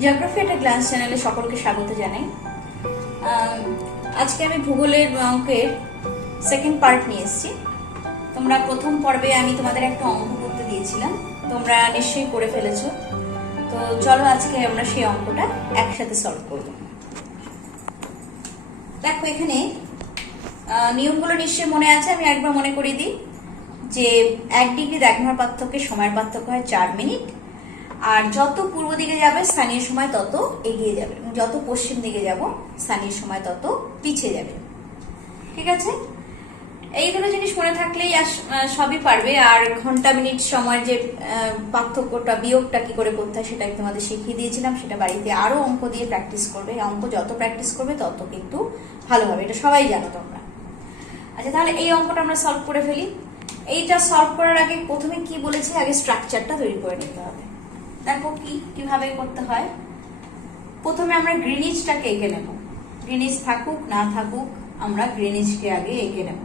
Geography একটা glance চ্যানেলে সকলকে স্বাগত জানাই। আজকে আমি ভূগোলের অঙ্কের সেকেন্ড পার্ট নিয়ে এসেছি। তোমরা প্রথম পর্বে আমি তোমাদের একটা অঙ্ক করতে দিয়েছিলাম, তোমরা নিশ্চয়ই করে ফেলেছো। তো চলো আজকে আমরা সেই অঙ্কটা একসাথে সলভ করব। দেখো এখানে নিয়মগুলো নিশ্চয়ই মনে আছে, আমি একবার মনে করিয়ে দিই যে 1 ডিগ্রি দ্রাঘিমার পার্থক্যে সময়ের পার্থক্য হয় 4 মিনিট, আর যত পূর্ব দিকে যাবে স্থানীয় সময় তত এগিয়ে যাবে, যত পশ্চিম দিকে যাব স্থানীয় সময় তত পিছিয়ে যাবে। ঠিক আছে, এই দুটো জিনিস মনে থাকলেই সবই পারবে। আর ঘন্টা মিনিট সময়ের যে পার্থক্যটা, বিয়োগটা কি করে করতে হয় সেটা তোমাদের শিখিয়ে দিয়েছিলাম, সেটা বাড়িতে আরো অঙ্ক দিয়ে প্র্যাকটিস করবে। অঙ্ক যত প্র্যাকটিস করবে তত কিন্তু ভালো হবে, এটা সবাই জানো তোমরা। আচ্ছা, তাহলে এই অঙ্কটা আমরা সলভ করে ফেলি। এইটা সলভ করার আগে প্রথমে কি বলেছি, আগে স্ট্রাকচারটা তৈরি করে নিতে হবে। দেখো কিভাবে করতে হয়। প্রথমে আমরা গ্রিনিচটাকে এঁকে নেব। গ্রিনিচ থাকুক না থাকুক, আমরা গ্রিনিচকে আগে এঁকে নেব।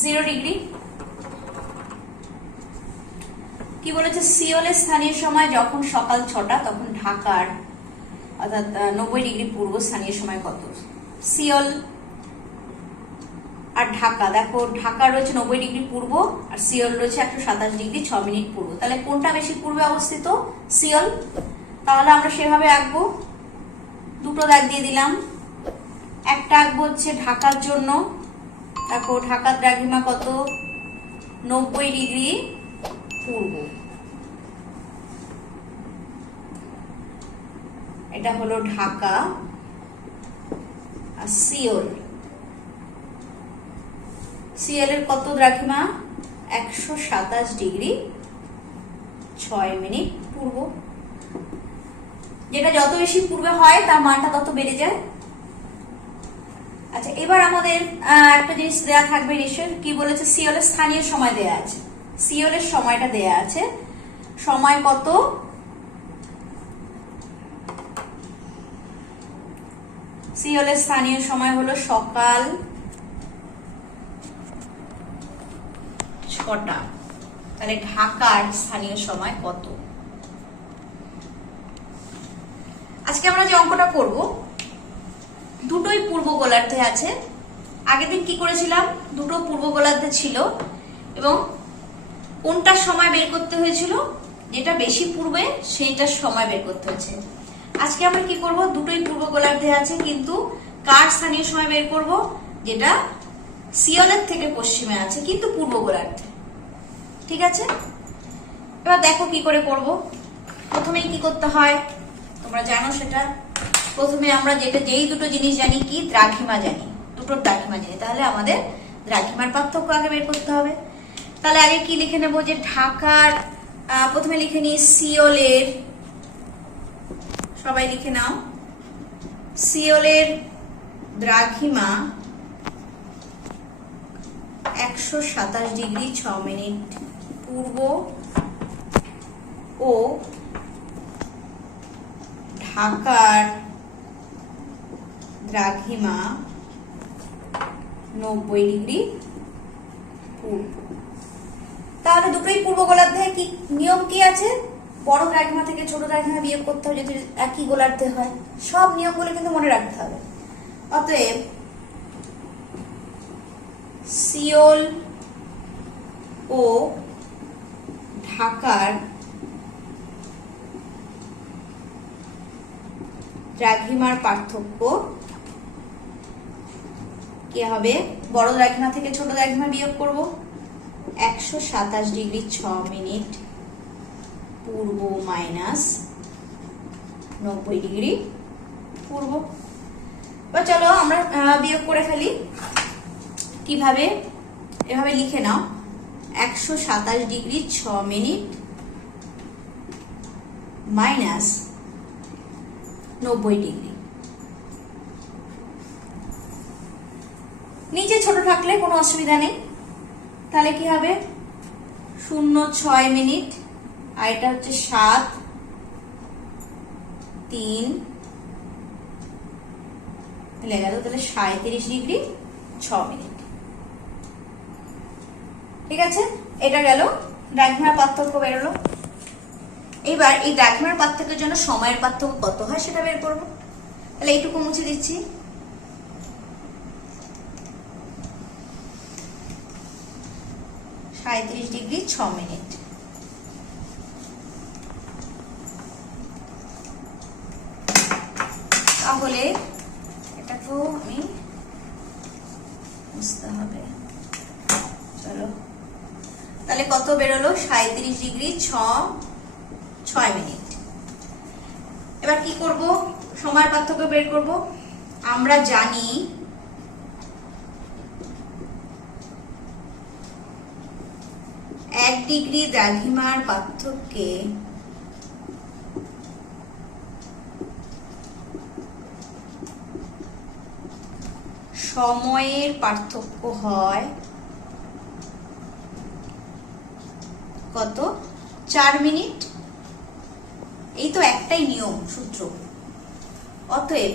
জিরো ডিগ্রি কি বলেছে, সিওলের স্থানীয় সময় যখন সকাল 6টা তখন ঢাকার অর্থাৎ 90 ডিগ্রি পূর্ব স্থানীয় সময় কত। সিওল আর ঢাকা, দেখো ঢাকা রয়েছে 90 ডিগ্রি পূর্ব আর সিওল রয়েছে 127 ডিগ্রি 6 মিনিট পূর্ব। তাহলে কোনটা বেশি পূর্বে অবস্থিত? সিওল। তাহলে আমরা সেভাবে আঁকবো, দুটো দাগ দিয়ে দিলাম। একটা আঁকবো হচ্ছে ঢাকার জন্য, দেখো ঢাকার দ্রাঘিমা কত, 90 ডিগ্রি পূর্ব। এটা হলো ঢাকা। আর সিওল, সিএল এর কত দ্রাঘিমা, 127 ডিগ্রি 6 মিনিট পূর্ব। যেটা যত বেশি পূর্বে হয় তার মানটা তত বেড়ে যায়। আচ্ছা, এবার আমাদের একটা জিনিস দেয়া থাকবে নিশ্চয়, কি বলেছে, সিওল এর স্থানীয় সময় দেয়া আছে। সিওল এর সময়টা দেয়া আছে, সময় কত, সিওল এর স্থানীয় সময় হলো সকাল 6টা। তাহলে ঢাকার স্থানীয় সময় কত? আজকে আমরা যে অঙ্কটা করব দুটোই পূর্ব গোলার্ধে আছে। আগের দিন কি করেছিলাম, দুটো পূর্ব গোলার্ধে ছিল এবং কোনটার সময় বের করতে হয়েছিল, যেটা বেশি পূর্বে সেইটার সময় বের করতে হয়েছে। আজকে আমরা কি করব, দুটোই পূর্ব গোলার্ধে আছে কিন্তু কার স্থানীয় সময় বের করব, যেটা সিওলের থেকে পশ্চিমে আছে কিন্তু পূর্ব গোলার্ধে। ঠিক আছে, এবার দেখো কি করে করব। প্রথমেই কি করতে হয় তোমরা জানো সেটা। প্রথমে আমরা যেই দুটো জিনিস জানি, কি দ্রাঘিমা জানি, দুটোর দ্রাঘিমা জানি, তাহলে আমাদের দ্রাঘিমার পার্থক্য আগে বের করতে হবে। তাহলে আগে কি লিখে নেব, যে ঢাকার, প্রথমে লিখে নিই সিওলের, সবাই লিখে নাও, সিওলের দ্রাঘিমা 127 ডিগ্রি 6 মিনিট পূর্ব ও ঢাকার দ্রাঘিমা 90 ডিগ্রি পূর্ব। তাহলে দুটোই পূর্ব গোলার্ধে। কি নিয়ম কি আছে, বড় দ্রাঘিমা থেকে ছোট দ্রাঘিমা বিয়োগ করতে হবে যদি একই গোলার্ধে হয়। সব নিয়মগুলো কিন্তু মনে রাখতে হবে। অতএব সিওল ও ঢাকার দ্রাঘিমার পার্থক্য কি হবে, বড় দ্রাঘিমা থেকে ছোট দ্রাঘিমা বিয়োগ করব, 127 ডিগ্রি 6 মিনিট পূর্ব মাইনাস 90 ডিগ্রি পূর্ব। বা চলো আমরা বিয়োগ করে ফেলি। কিভাবে, এভাবে লিখে নাও, 127 ডিগ্রি 6 মিনিট মাইনাস 90 ডিগ্রি। নিচে ছোট থাকলে কোনো অসুবিধা নেই। তাহলে কি হবে, 0.6 মিনিট, আর এটা হচ্ছে 7 3 লেগে গেল, তাহলে 37 ডিগ্রি 6 মিনিট। ঠিক আছে, এটা গেল দ্রাঘিমার পার্থক্য বেরোলো। এবার এই দ্রাঘিমার পার্থক্যের জন্য সময়ের পার্থক্য কত হয় সেটা বের করবো। তাহলে এইটুকু মুছে দিচ্ছি। সাঁইত্রিশ ডিগ্রি 6 মিনিট। তাহলে এটাকেও আমি বুঝতে হবে। চলো, তাহলে কত বেরোলো? 37 ডিগ্রি 6 মিনিট। এবার কি করব? সময়ের পার্থক্য বের করব। আমরা জানি এক ডিগ্রি দ্রাঘিমার পার্থক্যে সময়ের পার্থক্য হয় কত? 4 মিনিট। এই তো একটাই নিয়ম, সূত্র। অতএব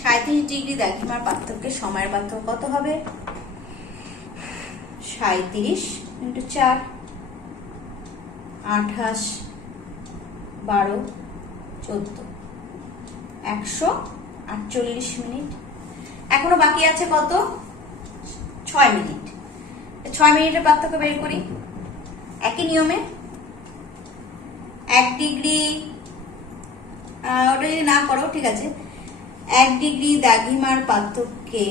37 ডিগ্রি দ্রাঘিমার পার্থক্যে সময়ের পার্থক্য কত হবে? 37 × 4 28 12 14 148 মিনিট। এখনো বাকি আছে কত? 6 মিনিট। 6 মিনিটের পার্থক্য বের করি একই নিয়মে। 1 ডিগ্রি, ওটা যদি না করো ঠিক আছে, 1 ডিগ্রি দ্রাঘিমার পার্থক্যে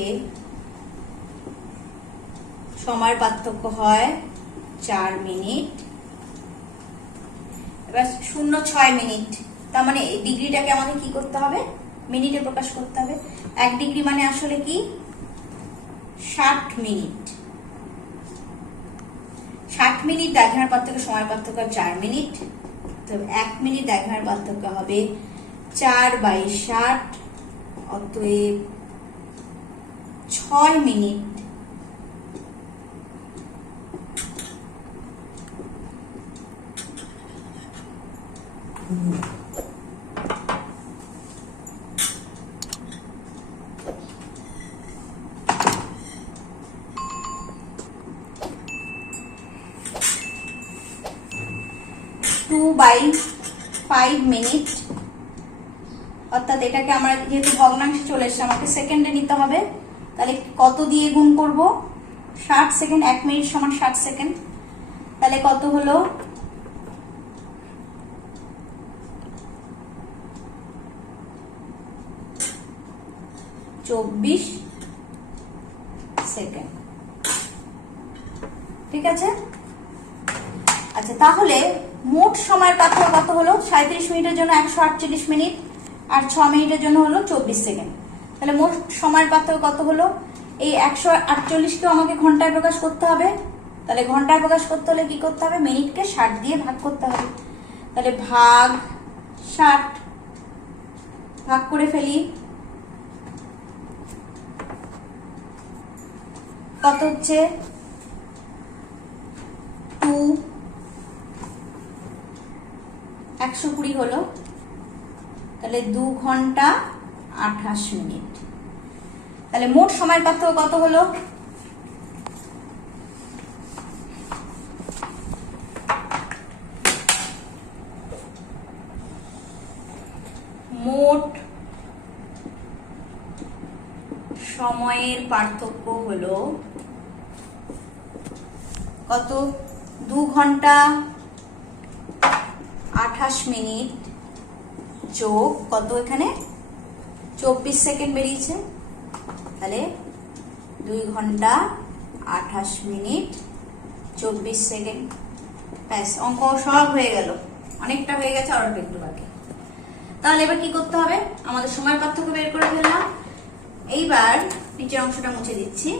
সময়ের পার্থক্য হয় 4 মিনিট। এবার 0.6 মিনিট, তার মানে এই ডিগ্রিটাকে আমাদের কি করতে হবে? মিনিটে প্রকাশ করতে হবে। 1 ডিগ্রি মানে আসলে কি? 60 মিনিট। 60 মিনিট দ্রাঘিমার পার্থক্য সময়ের পার্থক্য 4 মিনিট। তো 1 মিনিট দ্রাঘিমার পার্থক্য হবে 4/60। অতএব 6 মিনিট। By 5 minute. অর্থাৎ এটাকে আমরা যেহেতু ভগ্নাংশে চলে এসেছে, আমাকে সেকেন্ডে নিতে হবে। তাহলে কত দিয়ে গুণ করব? 60 সেকেন্ড। 1 মিনিট সমান 60 সেকেন্ড। তাহলে কত হলো? 24 সেকেন্ড। ঠিক আছে। আচ্ছা, তাহলে মোট সময়ের পার্থক্য কত হলো? 37 মিনিটের জন্য 148 মিনিট, আর 6 মিনিটের জন্য হলো 24 সেকেন্ড। তাহলে মোট সময়ের পার্থক্য কত হলো? এই 148কেও আমাকে ঘন্টায় প্রকাশ করতে হবে। তাহলে ঘন্টায় প্রকাশ করতে হলে কি করতে হবে? মিনিটকে 60 দিয়ে ভাগ করতে হবে। তাহলে ভাগ 60, ভাগ করে ফেলি। কত হচ্ছে? 2, 120 হলো। তাহলে 2 ঘন্টা 28 মিনিট। তাহলে মোট সময়ের পার্থক্য কত হলো? মোট সময়ের পার্থক্য হলো কত? 2 ঘন্টা 28 মিনিট যোগ কত? এখানে 24 সেকেন্ড বেরিয়েছে। তাহলে 2 ঘন্টা 28 মিনিট 24 সেকেন্ড। ব্যাস, অঙ্ক সব হয়ে গেল। অনেকটা হয়ে গেছে, আর একটু বাকি। তাহলে এবার কি করতে হবে? আমাদের সময় পার্থক্য বের করে ফেললাম। এইবার নিচের অংশটা মুছে দিচ্ছি।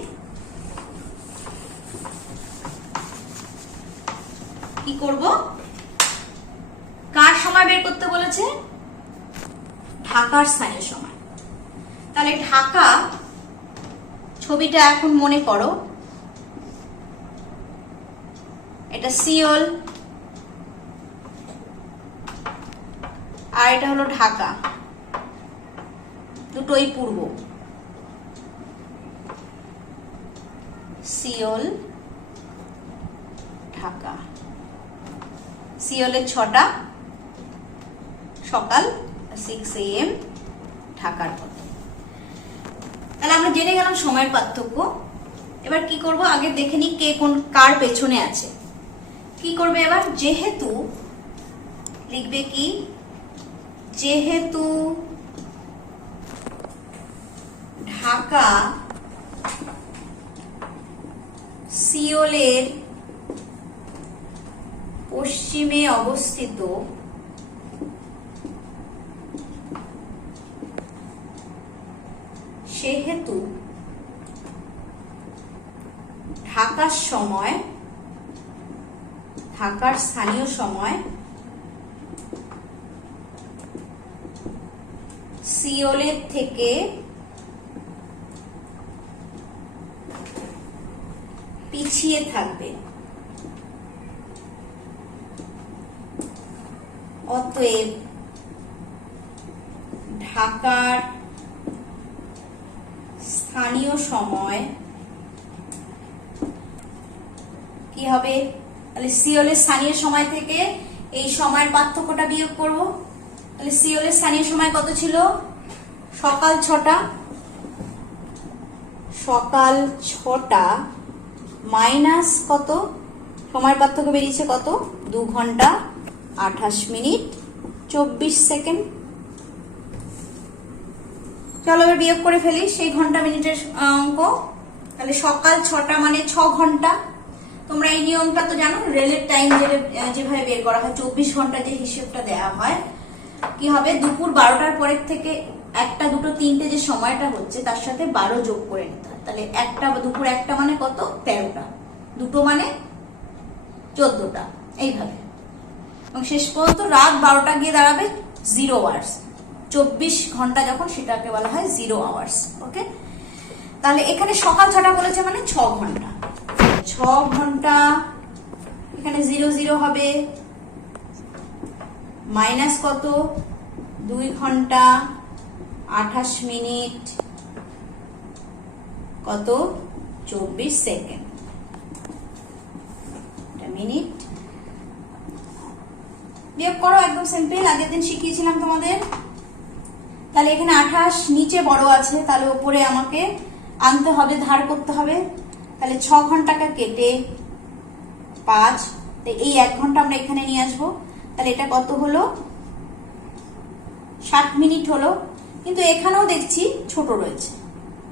কি করব? কার সময় বের করতে বলেছে? ঢাকার স্থানীয় সময়। তাহলে ঢাকা ছবিটা এখন মনে করো, এটা সিওল আর এটা হলো ঢাকা, দুটোই পূর্ব। সিওল ঢাকা। সিওলের 6টা সকাল, 6 AM ঢাকার কত। তাহলে আমরা জেনে গেলাম সময়ের পার্থক্য। এবার কি করব, আগে দেখে নিই কে কোন কার পেছনে আছে। কি করবে এবার, যেহেতু লিখবে কি, যেহেতু ঢাকা সিওলের পশ্চিমে অবস্থিত, সেহেতু ঢাকার সময়, ঢাকার স্থানীয় সময় সিওলের থেকে পিছিয়ে থাকবে। অতএব ঢাকার স্থানীয় সময় কি হবে, তাহলে সিওলের স্থানীয় সময় থেকে এই সময়ের পার্থক্যটা বিয়োগ করব। তাহলে সিওলের স্থানীয় সময় কত ছিল, সকাল 6টা, সকাল 6টা মাইনাস কত, সময়ের পার্থক্য বেরিয়েছে কত, 2 ঘন্টা 28 মিনিট 24 সেকেন্ড। চলো এবার বিয়োগ করে ফেলি সেই ঘন্টা মিনিটের অঙ্ক। তাহলে সকাল 6টা মানে 6 ঘন্টা। তোমরা এই নিয়মটা তো জানো, রেলের টাইম যেভাবে বের করা হয়, 24 ঘন্টা যে হিসেবটা দেওয়া হয়, কি হবে, দুপুর 12টার পরের থেকে 1টা 2টো 3টে যে সময়টা হচ্ছে তার সাথে 12 যোগ করে নিতে হয়। তাহলে দুপুর 1টা মানে কত, 13টা, 2টো মানে 14টা, এইভাবে। এবং শেষ পর্যন্ত রাত 12টা গিয়ে দাঁড়াবে 0 আওয়ার্স। 24 ঘন্টা যখন, সেটাকে বলা হয় 0 আওয়ার্স। ওকে, তাহলে এখানে সকাল 6টা বলেছে মানে 6 ঘন্টা, 6 ঘন্টা, এখানে 0 0 হবে, মাইনাস কত, 2 ঘন্টা 28 মিনিট কত, 24 সেকেন্ড। মিনিট বিয়োগ করো, একদম সিম্পল, আগের দিন শিখিয়েছিলাম তোমাদের। তাহলে এখানে 28 নিচে বড় আছে, তাহলে উপরে আমাকে আনতে হবে, ধার করতে হবে। তাহলে 6 ঘন্টাকে কেটে 5, এই 1 ঘন্টা আমরা এখানে নিয়ে আসবো। তাহলে এটা কত হলো, 60 মিনিট হলো। কিন্তু এখানেও দেখছি ছোট রয়েছে,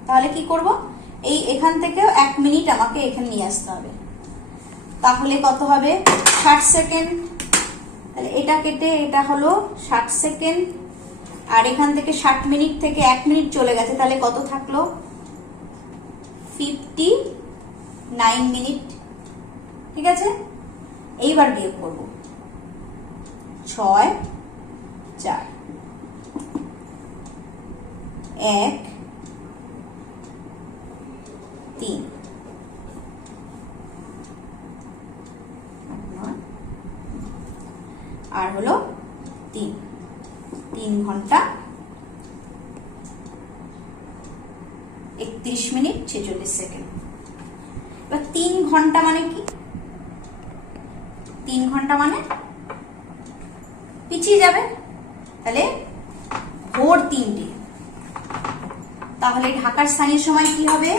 তাহলে কি করব, এখান থেকেও 1 মিনিট আমাকে এখানে নিয়ে আসতে হবে। তাহলে কত হবে, 60 সেকেন্ড। তাহলে এটা কেটে এটা হলো 60 সেকেন্ড, আর এখান থেকে 60 মিনিট থেকে 1 মিনিট চলে গেছে, তাহলে কত থাকলো, 59 মিনিট। ঠিক আছে, এইবার বিয়োগ করব, 6 4 1 3, আর হলো 3 ঘন্টা 31 মিনিট 46 সেকেন্ড। এবার 3 ঘন্টা মানে কি, 3 ঘন্টা মানে পিছিয়ে যাবে, তাহলে ভোর 3টে। তাহলে ঢাকার স্থানীয় সময় কি হবে,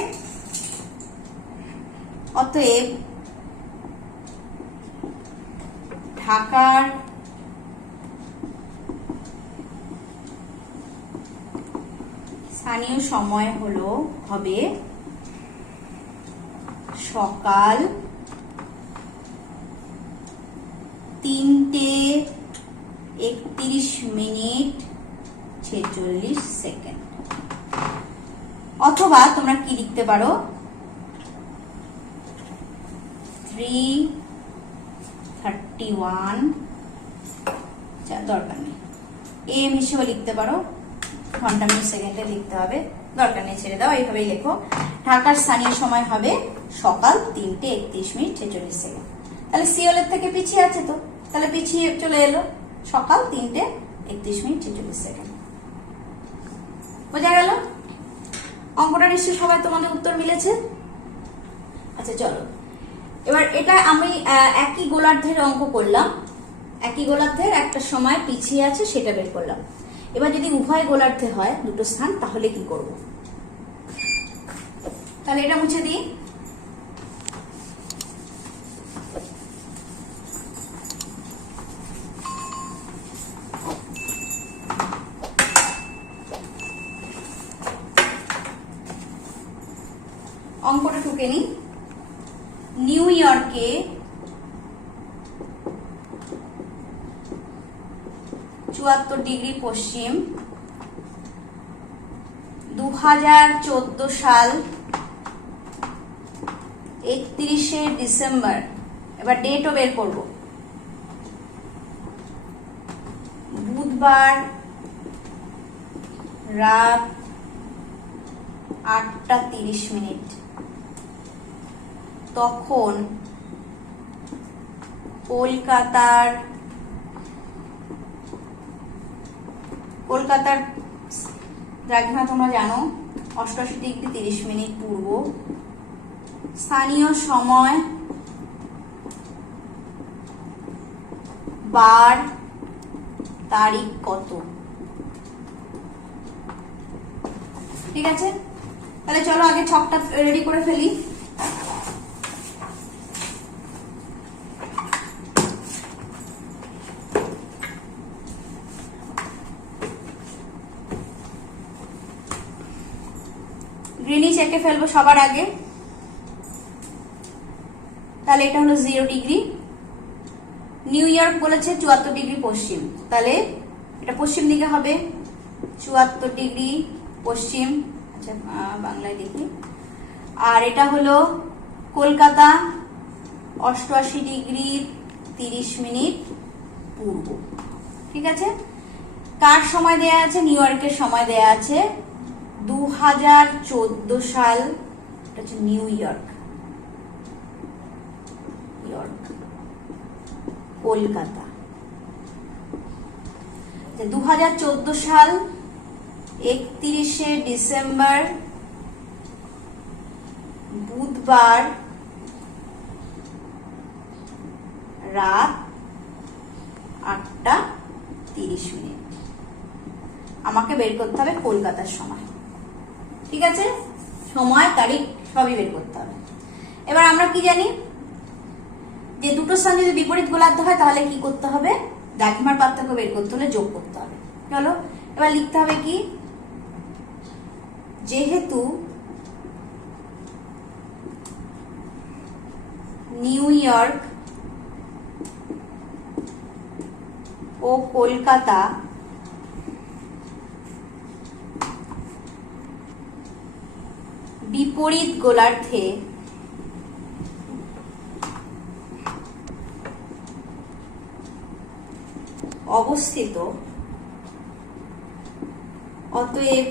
অতএব ঢাকার স্থানীয় সময় হবে সকাল 3:31 মিনিট 46 সেকেন্ড। অথবা তোমরা কি লিখতে পারো, 3:31, দরকার নেই, এম হিসেবে লিখতে পারো, ঘন্টা মিনিট সেকেন্ডে লিখতে হবে, দরকার নেই, ছেড়ে দাও, এইভাবেই লেখো। ঢাকার স্থানীয় সময় হবে সকাল 3:31 মিনিট 46 সেকেন্ড। তাহলে সিওলের থেকে পিছিয়ে আছে, তো তাহলে পিছিয়ে চলে এলো সকাল 3:31 মিনিট 46 সেকেন্ড। বোঝা গেল? অঙ্কটা নিশ্চয়ই সবাই তোমাদের উত্তর মিলেছে। আচ্ছা চলো, এবার এটা আমি একই গোলার্ধের অঙ্ক করলাম, একই গোলার্ধের একটা সময় পিছিয়ে আছে সেটা বের করলাম। এবার যদি উভয় গোলার্ধে হয় দুটো স্থান, তাহলে কি করব? তাহলে এটা মুছে দিই। অঙ্কটা টুকে নিই। নিউ ইয়র্কে ৭৪ ডিগ্রি পশ্চিম, ২০১৪ সাল ৩১শে ডিসেম্বর। এবার ডেটও বের করব। বুধবার রাত ৮টা ৩০। তখন কলকাতার দ্রাঘিমা তোমরা জানো ৮৮ ডিগ্রি ৩০ পূর্ব। স্থানীয় সময় বার তারিখ কত? ঠিক আছে, তাহলে চলো আগে ছকটা রেডি করে ফেলি। গ্রিনিচ এঁকে ফেলবো সবার আগে। তাহলে এটা হলো 0 ডিগ্রি। নিউ ইয়র্ক বলেছে ৭৪ ডিগ্রি পশ্চিম, তাহলে এটা পশ্চিম দিকে হবে। ৭৪ ডিগ্রি পশ্চিম, আচ্ছা বাংলায় দেখি। আর এটা হলো কলকাতা ৮৮ ডিগ্রি ৩০ পূর্ব। ঠিক আছে, কার সময় দেয়া আছে? নিউ ইয়র্কের সময় দেয়া আছে ২০১৪ সাল। এটা হচ্ছে নিউ ইয়র্ক, কলকাতা। ২০১৪ সাল ৩১শে ডিসেম্বর, বুধবার রাত ৮টা ৩০। আমাকে বের করতে হবে কলকাতার সময়। ঠিক আছে, সময় তারিখ সবই বের করতে হবে। এবার আমরা কি জানি যে দুটো স্থান যদি বিপরীত গোলার্ধ হয় তাহলে কি করতে হবে? দ্রাঘিমার পার্থক্য বের করতে হলে যোগ করতে হবে। চলো এবার লিখতে হবে কি, যেহেতু নিউ ইয়র্ক ও কলকাতা বিপরীত গোলার্ধে অবস্থিত, অতএব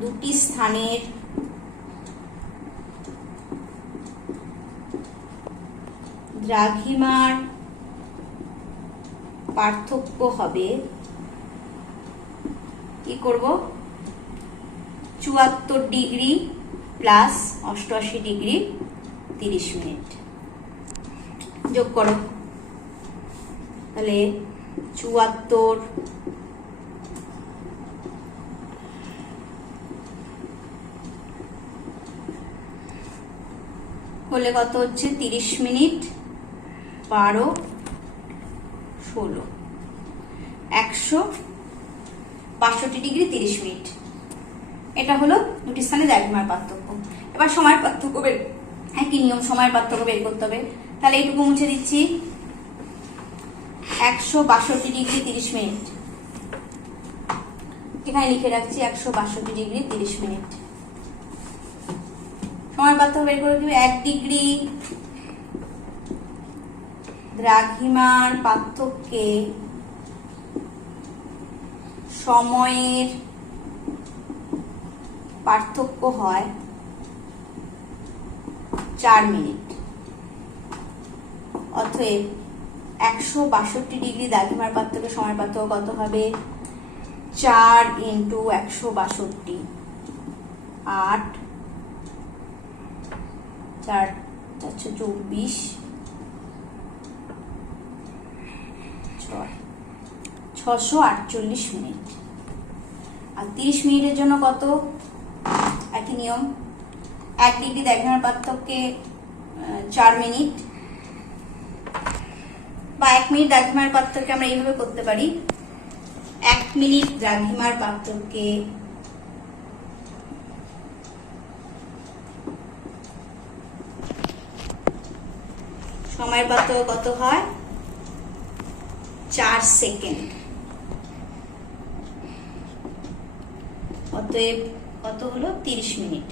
দুটি স্থানের দ্রাঘিমার পার্থক্য হবে, কি করব, ৭৪ ডিগ্রি প্লাস ৮৮ ডিগ্রি ৩০। যোগ করো, তাহলে ৭৪ হলে কত হচ্ছে ৩০, ১২, ১৬, ১৬২ ডিগ্রি ৩০। এটা হলো দুটি স্থানে দ্রাঘিমার পার্থক্য। এবার সময়ের পার্থক্য বের, একই নিয়ম, সময়ের পার্থক্য বের করতে হবে। তাহলে এইটুকু মুছে দিচ্ছি, ১৬২ ডিগ্রি ৩০। এখানে লিখে রাখছি ১৬২ ডিগ্রি ৩০। সময়ের পার্থক্য বের করে দিবে ১ ডিগ্রি দ্রাঘিমার পার্থক্যে সময়ের পার্থক্য হয় ৪ মিনিট। অতএব ১৬২ ডিগ্রি দ্রাঘিমার পার্থক্য সময়ের পার্থক্য কত হবে? ৪ × ১৬২, ৮ 4 424 648 মিনিট। আর 30 মিনিটের জন্য কত? একই নিয়ম, 1 ডিগ্রি দ্রাঘিমার পার্থক্যে 4 মিনিট, বা 1 মিনিট দ্রাঘিমার পার্থক্যে আমরা এইভাবে করতে পারি, 1 মিনিট দ্রাঘিমার পার্থক্যে সময়ের পার্থক্য কত হয়? 4 সেকেন্ড। অতএব কত হলো? 30 মিনিট।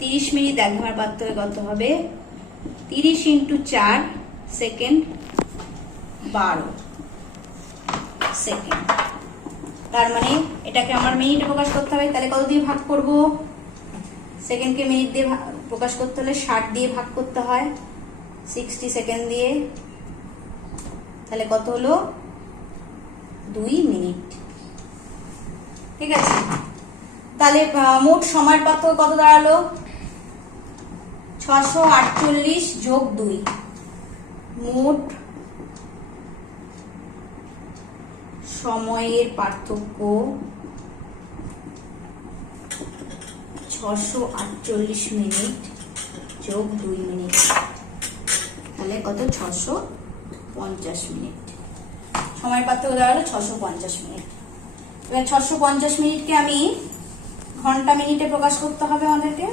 30 মিনিট দ্রাঘিমার পার্থক্য কত হবে? 30 × 4 সেকেন্ড, 12 সেকেন্ড। তার মানে এটাকে আমার মিনিটে প্রকাশ করতে হবে, তাহলে কত দিয়ে ভাগ করব? সেকেন্ডকে মিনিট দিয়ে প্রকাশ করতে হলে 60 দিয়ে ভাগ করতে হয়, 60 সেকেন্ড দিয়ে। তাহলে কত হলো? 2 মিনিট। ঠিক আছে, তাহলে মোট সময়ের পার্থক্য কত দাঁড়ালো? 648 যোগ 2। মোট সময়ের পার্থক্য 648 মিনিট যোগ 2 মিনিট, তাহলে কত? 650 মিনিট। সময়ের পার্থক্য দাঁড়ালো 650 মিনিট। এবার 650 মিনিটকে আমি ঘন্টা মিনিটে প্রকাশ করতে হবে আমাদেরকে।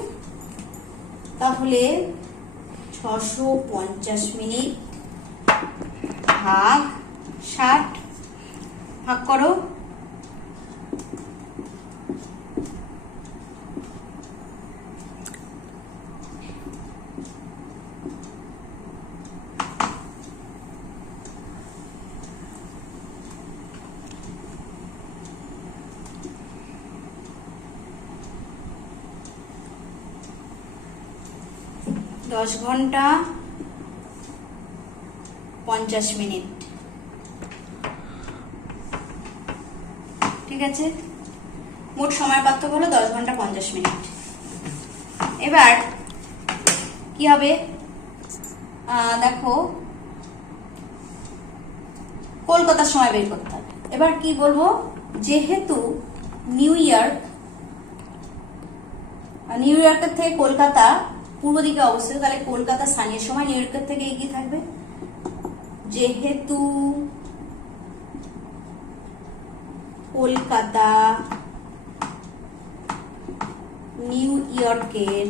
তাহলে 650 মিনিট ভাগ 60, ভাগ করো। দশ ঘন্টা 50 মিনিট। ঠিক আছে, মোট সময় পার্থক্য হলো 10 ঘন্টা 50 মিনিট। এবার কি হবে? দেখো, কলকাতার সময় বের করতে হবে। এবার কি বলবো? যেহেতু নিউ ইয়র্কের থেকে কলকাতা পূর্ব দিকে অবস্থিত, তাহলে কলকাতা স্থানীয় সময় নিউ ইয়র্কের থেকে এগিয়ে থাকবে। যেহেতু কলকাতা নিউ ইয়র্কের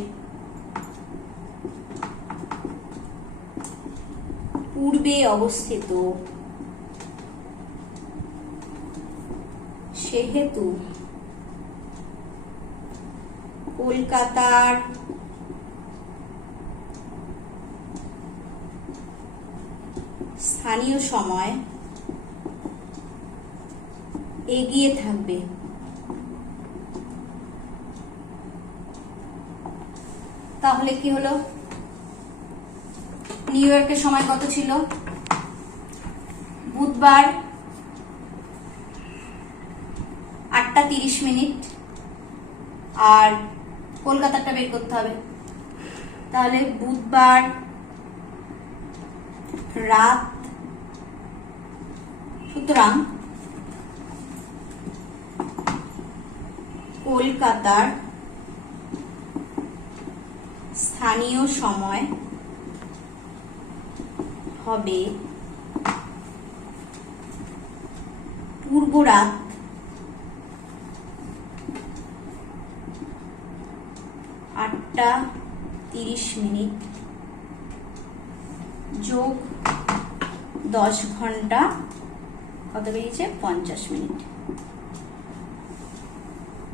পূর্বে অবস্থিত, সেহেতু কলকাতার স্থানীয় সময় এগিয়ে থাকবে। তাহলে কি হলো? নিউ ইয়র্কের সময় কত ছিল? বুধবার 8টা 30 মিনিট, আর কলকাতাটা বের করতে হবে। তাহলে বুধবার রাত, সুতরাং কলকাতার স্থানীয় সময় হবে পূর্ব রাত 8টা 30 মিনিট যোগ 10 ঘন্টা, কত বেরিয়েছে? 50 মিনিট।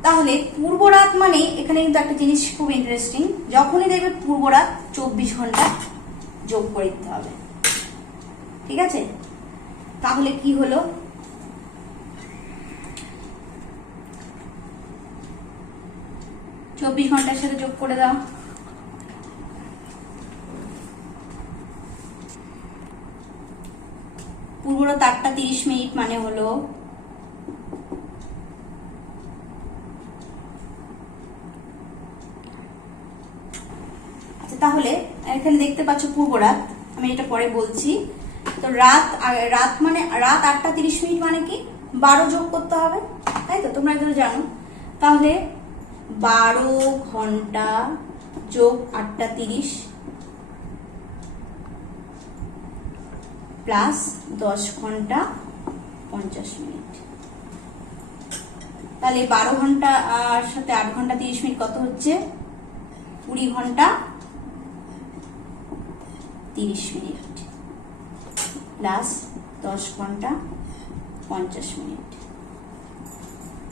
তাহলে পূর্ব রাত মানে এখানে কিন্তু একটা জিনিস খুব ইন্টারেস্টিং, যখনই দেখবে পূর্ব রাত 24 ঘন্টা যোগ করে দিতে হবে। ঠিক আছে, তাহলে কি হলো? চব্বিশ ঘন্টার সাথে যোগ করে দাও। পূর্ব রাত 8টা 30 মিনিট মানে হলো আচ্ছা, তাহলে এখানে দেখতে পাচ্ছ পূর্ব রাত, আমি এটা পরে বলছি। তো রাত মানে রাত 8টা 30 মিনিট মানে কি 12 যোগ করতে হবে, তাই তো তোমরা এগুলো জানো। তাহলে 12 ঘন্টা যোগ 8টা 30 প্লাস 10 ঘন্টা 50 মিনিট। তাহলে 12 ঘন্টা আর সাথে 8 ঘন্টা 30 মিনিট কত হচ্ছে? 20 ঘন্টা 30 মিনিট প্লাস 10 ঘন্টা 50 মিনিট।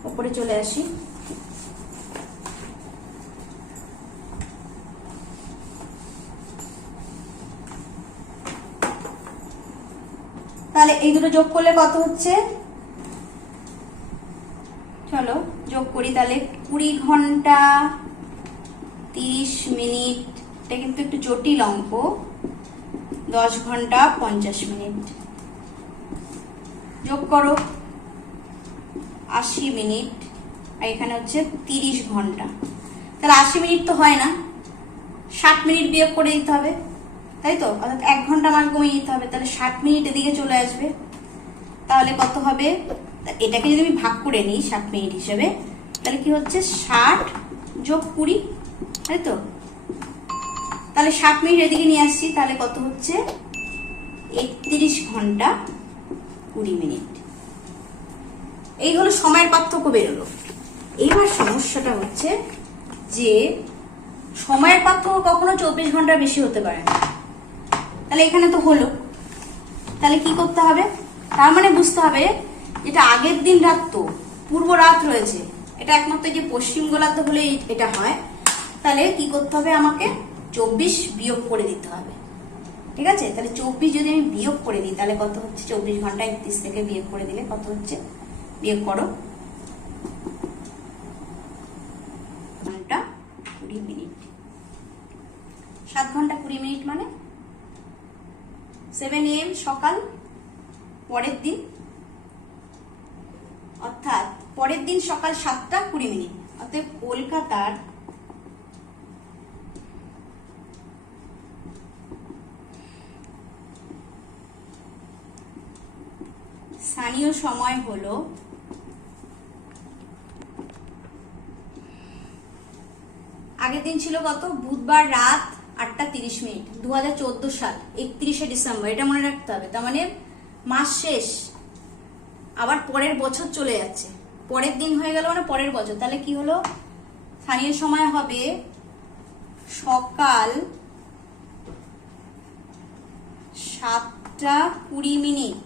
উপরে চলে আসি। তাহলে এই দুটো যোগ করলে কত হচ্ছে? চলো যোগ করি। তাহলে 20 ঘন্টা 30 মিনিট, এটা কিন্তু একটু জটিল অঙ্ক। 10 ঘন্টা 50 মিনিট যোগ করো 80 মিনিট, আর এখানে হচ্ছে 30 ঘন্টা। তাহলে 80 মিনিট তো হয় না, 60 মিনিট বিয়োগ করে দিতে হবে, তাই তো? অর্থাৎ 1 ঘন্টা মান কমিয়ে দিতে হবে। তাহলে 60 মিনিট এদিকে চলে আসবে। তাহলে কত হবে? এটাকে যদি আমি ভাগ করে নিই 60 মিনিট হিসেবে, তাহলে কি হচ্ছে 60 যোগ 20, তাই তো? তাহলে 60 মিনিট এদিকে নিয়ে আসছি, তাহলে কত হচ্ছে? 31 ঘন্টা 20 মিনিট। এই হলো সময়ের পার্থক্য বেরোলো। এইবার সমস্যাটা হচ্ছে যে সময়ের পার্থক্য কখনো 24 ঘন্টার বেশি হতে পারে না। তাহলে এখানে তো হলো, তাহলে কি করতে হবে? তার মানে বুঝতে হবে যেটা আগের দিন রাত, তো পূর্ব রাত রয়েছে, এটা একমাত্র যে পশ্চিম গোলার্ধ হলে এটা হয়। তাহলে কি করতে হবে? আমাকে 24 বিয়োগ করে দিতে হবে, ঠিক আছে? তাহলে 24 যদি আমি বিয়োগ করে দিই তাহলে কত হচ্ছে? 24 ঘন্টা 31 থেকে বিয়োগ করে দিলে কত হচ্ছে? বিয়োগ করো, ঘন্টা 20 মিনিট। 7 ঘন্টা 20 মিনিট মানে 7 AM সকাল পরের দিন, অর্থাৎ পরের দিন সকাল 7টা 20 মিনিট। অর্থাৎ কলকাতার স্থানীয় সময় হলো আগের দিন ছিল কত? বুধবার রাত 8টা 30 মিনিট, 2014 সাল 31শে ডিসেম্বর। এটা মনে রাখতে হবে। তার মানে মাস শেষ, আবার পরের বছর চলে যাচ্ছে, পরের দিন হয়ে গেল মানে পরের বছর। তাহলে কি হলো? স্থানীয় সময় হবে সকাল 7টা 20 মিনিট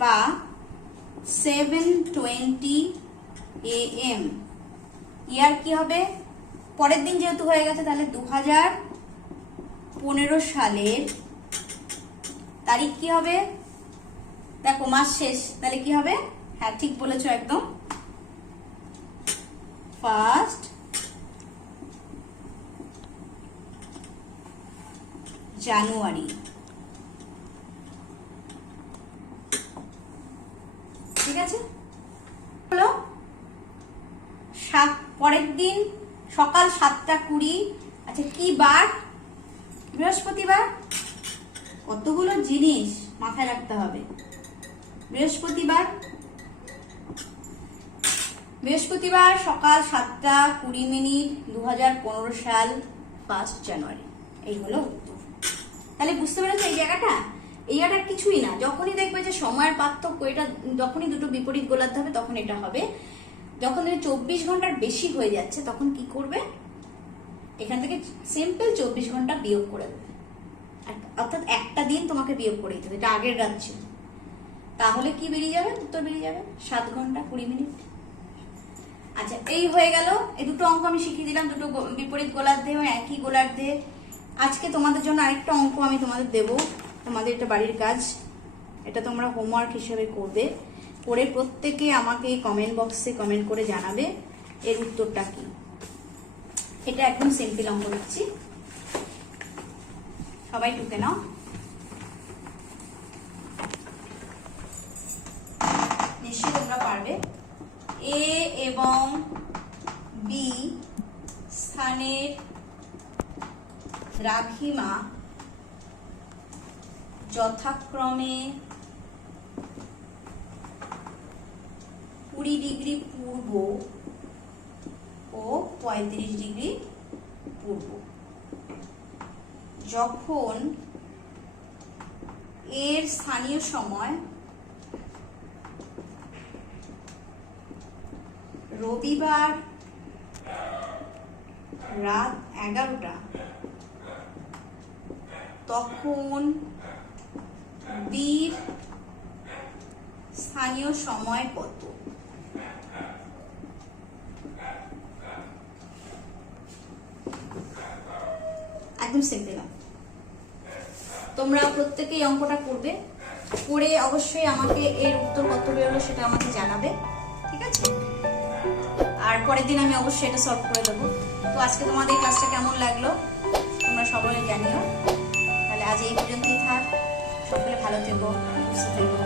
বা 7:20 AM। ইয়ার কি হবে? পরের দিন যেহেতু হয়ে গেছে, তাহলে 2015 সালের তারিখ কি হবে? দেখো মাস শেষ, তাহলে কি হবে? হ্যাঁ ঠিক বলেছো একদম, 1 জানুয়ারি। ঠিক আছে, হলো পরের দিন সকাল 7টা 20। আচ্ছা কি বার? বৃহস্পতিবার। কতগুলো জিনিস মাথায় রাখতে হবে। বৃহস্পতিবার সকাল 7টা 20 মিনিট, 2015 সাল 1 জানুয়ারি। এই হলো উত্তর। তাহলে বুঝতে পেরেছো এই জায়গাটা? এই জায়গাটা কিছুই না। যখনই দেখবে যে সময়ের পার্থক্য, এটা যখনই দুটো বিপরীত গোলার্ধ হবে তখন এটা হবে। যখন 24 ঘন্টার বেশি হয়ে যাচ্ছে তখন কি করবে? এখান থেকে সিম্পল 24 ঘন্টা বিয়োগ করে দেবে, অর্থাৎ একটা দিন তোমাকে বিয়োগ করে দিতে হবে। এটা আগের রাত ছিল, তাহলে কি বেরিয়ে যাবে? উত্তর বেরিয়ে যাবে 7 ঘন্টা 20 মিনিট। আচ্ছা এই হয়ে গেল। এই দুটো অঙ্ক আমি শিখিয়ে দিলাম, দুটো বিপরীত গোলার্ধে এবং একই গোলার্ধে। আজকে তোমাদের জন্য আরেকটা অঙ্ক আমি তোমাদের দেব, তোমাদের এটা বাড়ির কাজ, এটা তোমরা হোমওয়ার্ক হিসেবে করবে। করে প্রত্যেকে আমাকে কমেন্ট বক্সে কমেন্ট করে জানাবে এর উত্তরটা কি। এটা একদম সিম্পল অঙ্ক দিচ্ছি, সবাই টুকে নাও। নিশ্চয়ই তোমরা পারবে। এ এবং বি স্থানের দ্রাঘিমা যথাক্রমে 20 ডিগ্রি পূর্ব ও 35 ডিগ্রি পূর্ব। যখন এর স্থানীয় সময় রবিবার রাত 11টা, তখন বীর স্থানীয় সময় কত? একদম সিম্পল। তোমরা প্রত্যেকেই অঙ্কটা করবে, করে অবশ্যই আমাকে এর উত্তর কত বেরোলো সেটা আমাকে জানাবে, ঠিক আছে? আর পরের দিন আমি অবশ্যই এটা সলভ করে দেবো। তো আজকে তোমাদের ক্লাসটা কেমন লাগলো তোমরা সবাই জানিও। তাহলে আজ এই পর্যন্তই থাক। সকলে ভালো থেকো, সুস্থ থেকো।